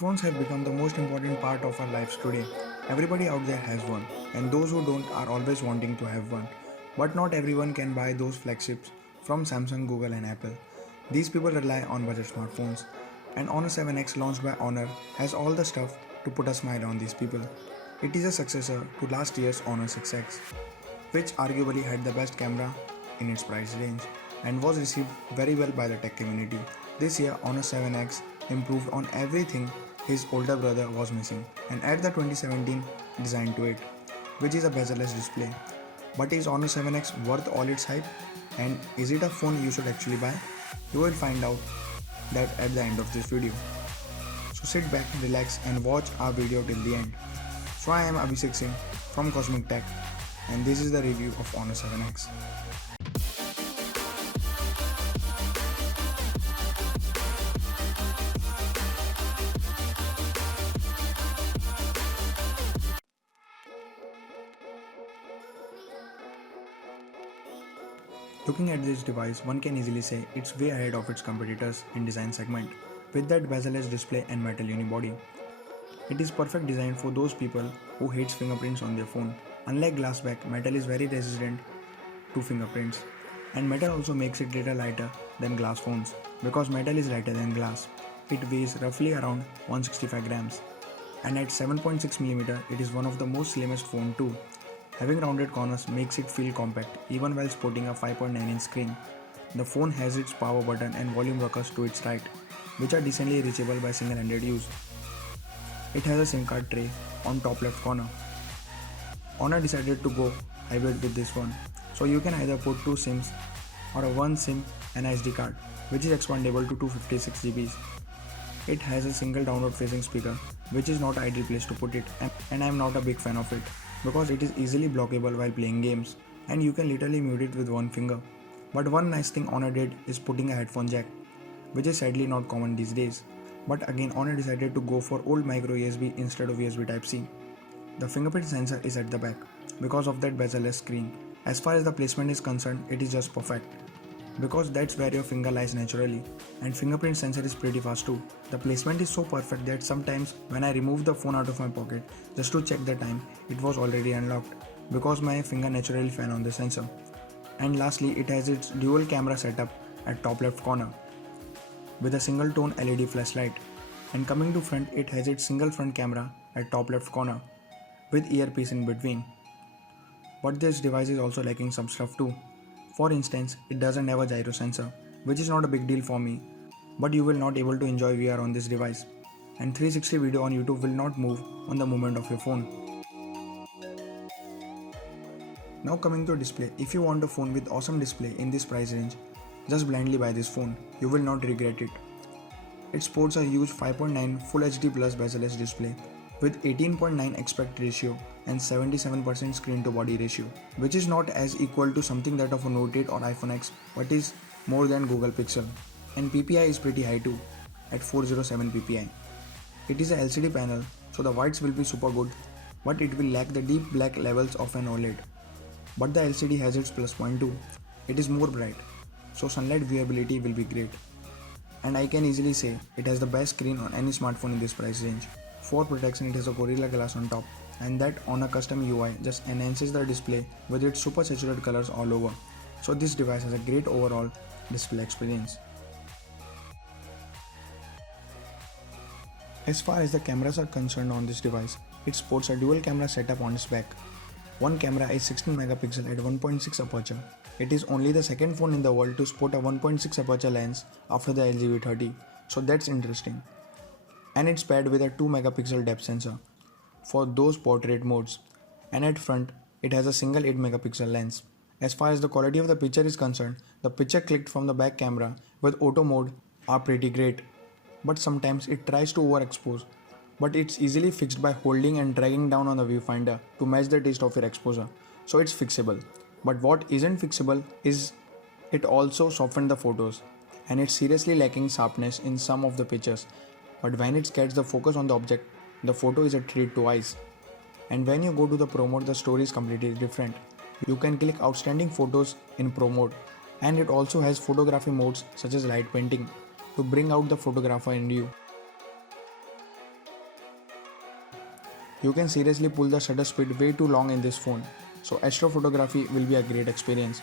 Phones have become the most important part of our lives today. Everybody out there has one, and those who don't are always wanting to have one. But not everyone can buy those flagships from Samsung, Google, and Apple. These people rely on budget smartphones, and Honor 7X launched by Honor has all the stuff to put a smile on these people. It is a successor to last year's Honor 6X, which arguably had the best camera in its price range and was received very well by the tech community. This year, Honor 7X improved on everything his older brother was missing and added the 2017 design to it, which is a bezel-less display. But is Honor 7X worth all its hype? And is it a phone you should actually buy? You will find out that at the end of this video. So sit back, relax and watch our video till the end. So I am Abhishek Singh from Cosmic Tech and this is the review of Honor 7X. Looking at this device, one can easily say it's way ahead of its competitors in design segment, with that bezel-less display and metal unibody. It is perfect design for those people who hates fingerprints on their phone. Unlike glass back, metal is very resistant to fingerprints, and metal also makes it little lighter than glass phones. Because metal is lighter than glass, it weighs roughly around 165 grams, and at 7.6mm it is one of the most slimmest phone too. Having rounded corners makes it feel compact even while sporting a 5.9-inch screen. The phone has its power button and volume rockers to its right, which are decently reachable by single-handed use. It has a SIM card tray on top left corner. Honor decided to go hybrid with this one, so you can either put two SIMs or a one SIM and SD card, which is expandable to 256 GB. It has a single downward facing speaker, which is not an ideal place to put it, and I am not a big fan of it because it is easily blockable while playing games and you can literally mute it with one finger. But one nice thing Honor did is putting a headphone jack, which is sadly not common these days. But again, Honor decided to go for old micro USB instead of USB Type-C. The fingerprint sensor is at the back because of that bezel-less screen. As far as the placement is concerned, it is just perfect, because that's where your finger lies naturally, and fingerprint sensor is pretty fast too. The placement is so perfect that sometimes when I remove the phone out of my pocket just to check the time, it was already unlocked because my finger naturally fell on the sensor. And lastly, it has its dual camera setup at top left corner with a single tone LED flashlight, and coming to front, it has its single front camera at top left corner with earpiece in between. But this device is also lacking some stuff too. For instance, it doesn't have a gyro sensor, which is not a big deal for me, but you will not able to enjoy VR on this device, and 360 video on YouTube will not move on the movement of your phone. Now coming to display, if you want a phone with awesome display in this price range, just blindly buy this phone, you will not regret it. It sports a huge 5.9 Full HD Plus bezel-less display with 18.9 aspect ratio and 77% screen to body ratio, which is not as equal to something that of a Note 8 or iPhone X, but is more than Google Pixel. And PPI is pretty high too, at 407 PPI. It is a LCD panel, so the whites will be super good, but it will lack the deep black levels of an OLED. But the LCD has its plus point too. It is more bright, so sunlight viewability will be great. And I can easily say it has the best screen on any smartphone in this price range. For protection, it has a Gorilla Glass on top, and that on a custom UI just enhances the display with its super saturated colors all over. So this device has a great overall display experience. As far as the cameras are concerned on this device, it sports a dual camera setup on its back. One camera is 16 megapixel at 1.6 aperture. It is only the second phone in the world to sport a 1.6 aperture lens after the LG V30, so that's interesting. And it's paired with a 2 megapixel depth sensor for those portrait modes, and at front it has a single 8 megapixel lens. As far as the quality of the picture is concerned, the picture clicked from the back camera with auto mode are pretty great, but sometimes it tries to overexpose, but it's easily fixed by holding and dragging down on the viewfinder to match the taste of your exposure, so it's fixable. But what isn't fixable is it also softened the photos, and it's seriously lacking sharpness in some of the pictures. But when it gets the focus on the object, the photo is a treat to eyes. And when you go to the Pro mode, the story is completely different. You can click outstanding photos in Pro mode, and it also has photography modes such as light painting to bring out the photographer in you. You can seriously pull the shutter speed way too long in this phone, so astrophotography will be a great experience.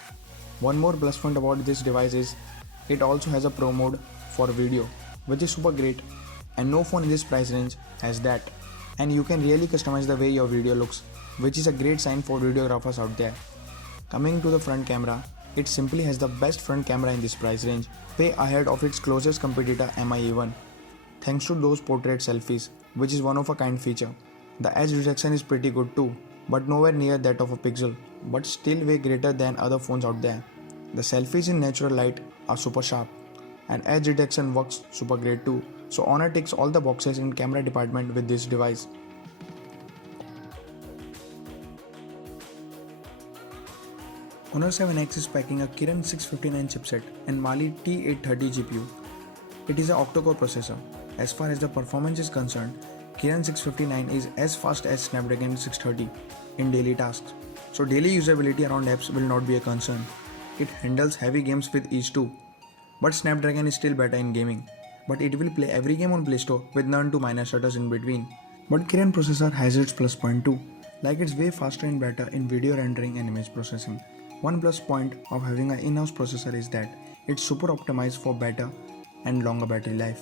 One more plus point about this device is it also has a pro mode for video, which is super great, and no phone in this price range has that. And you can really customize the way your video looks, which is a great sign for videographers out there. Coming to the front camera, it simply has the best front camera in this price range, way ahead of its closest competitor MI1, thanks to those portrait selfies, which is one of a kind feature. The edge detection is pretty good too, but nowhere near that of a Pixel, but still way greater than other phones out there. The selfies in natural light are super sharp, and edge detection works super great too, so Honor ticks all the boxes in camera department with this device. Honor 7X is packing a Kirin 659 chipset and Mali T830 GPU. It is an octa-core processor. As far as the performance is concerned, Kirin 659 is as fast as Snapdragon 630 in daily tasks, so daily usability around apps will not be a concern. It handles heavy games with ease too, but Snapdragon is still better in gaming. But it will play every game on Play Store with none to minor shutters in between. But Kirin processor has its plus point too, like it's way faster and better in video rendering and image processing. One plus point of having an in-house processor is that it's super optimized for better and longer battery life.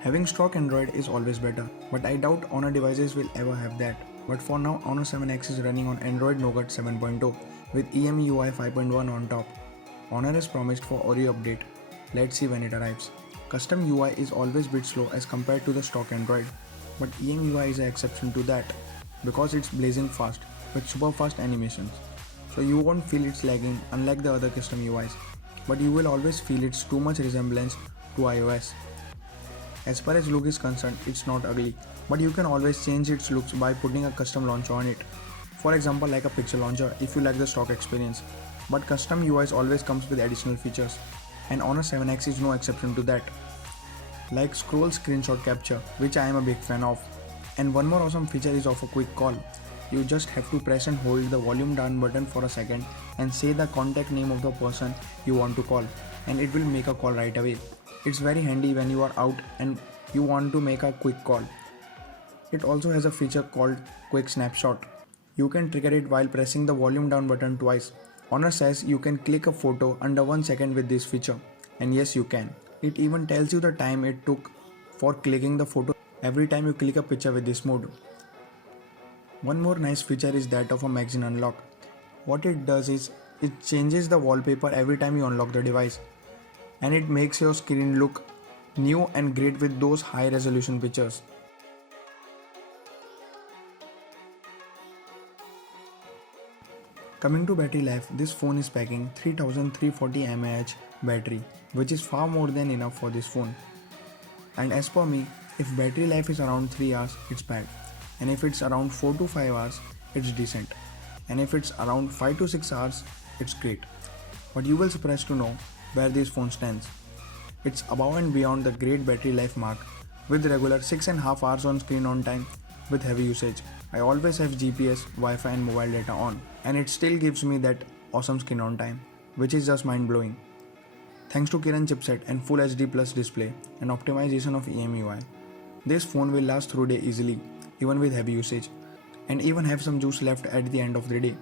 Having stock Android is always better, but I doubt Honor devices will ever have that. But for now, Honor 7X is running on Android Nougat 7.0 with EMUI 5.1 on top. Honor is promised for Oreo update. Let's see when it arrives. Custom UI is always bit slow as compared to the stock Android, but EMUI is an exception to that because it's blazing fast with super fast animations. So you won't feel it's lagging unlike the other custom UIs, but you will always feel its too much resemblance to iOS. As far as look is concerned, it's not ugly, but you can always change its looks by putting a custom launcher on it. For example, like a Pixel launcher if you like the stock experience. But custom UIs always comes with additional features, and Honor 7X is no exception to that. Like scroll screenshot capture, which I am a big fan of. And one more awesome feature is of a quick call. You just have to press and hold the volume down button for a second and say the contact name of the person you want to call, and it will make a call right away. It's very handy when you are out and you want to make a quick call. It also has a feature called Quick Snapshot. You can trigger it while pressing the volume down button twice. Honor says you can click a photo under 1 second with this feature, and yes you can. It even tells you the time it took for clicking the photo every time you click a picture with this mode. One more nice feature is that of a magazine unlock. What it does is it changes the wallpaper every time you unlock the device, and it makes your screen look new and great with those high resolution pictures. Coming to battery life, this phone is packing 3340 mAh battery, which is far more than enough for this phone. And as per me, if battery life is around 3 hours, it's bad. And if it's around 4 to 5 hours, it's decent. And if it's around 5 to 6 hours, it's great. But you will be surprised to know where this phone stands. It's above and beyond the great battery life mark, with regular 6.5 hours on screen on time with heavy usage. I always have GPS, Wi-Fi and mobile data on, and it still gives me that awesome screen on time, which is just mind blowing. Thanks to Kirin chipset and Full HD Plus display and optimization of EMUI, this phone will last through day easily, even with heavy usage, and even have some juice left at the end of the day.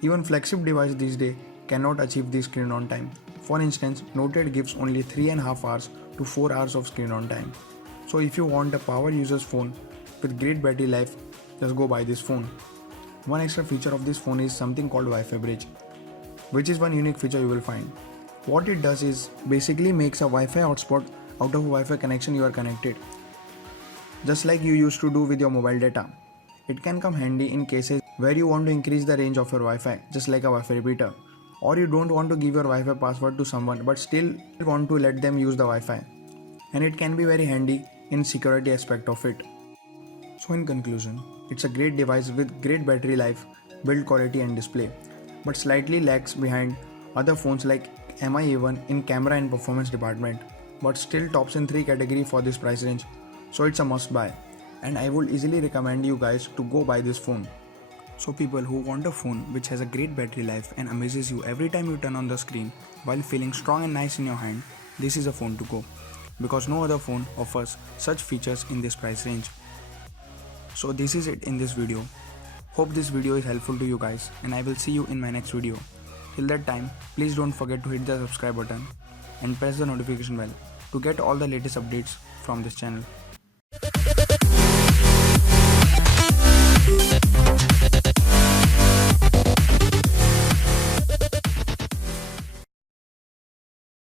Even flagship device these days cannot achieve this screen on time. For instance, Note 8 gives only 3.5 hours to 4 hours of screen on time. So if you want a power user's phone with great battery life, just go buy this phone. One extra feature of this phone is something called Wi-Fi bridge, which is one unique feature you will find. What it does is basically makes a Wi-Fi hotspot out of a Wi-Fi connection you are connected, just like you used to do with your mobile data. It can come handy in cases where you want to increase the range of your Wi-Fi, just like a Wi-Fi repeater, or you don't want to give your Wi-Fi password to someone but still want to let them use the Wi-Fi, and it can be very handy in security aspect of it. So in conclusion, it's a great device with great battery life, build quality and display, but slightly lags behind other phones like MI1 in camera and performance department, but still tops in 3 category for this price range, so it's a must buy, and I would easily recommend you guys to go buy this phone. So people who want a phone which has a great battery life and amazes you every time you turn on the screen while feeling strong and nice in your hand, this is a phone to go. because no other phone offers such features in this price range. So this is it in this video. Hope this video is helpful to you guys, and I will see you in my next video. Till that time, please don't forget to hit the subscribe button and press the notification bell to get all the latest updates from this channel.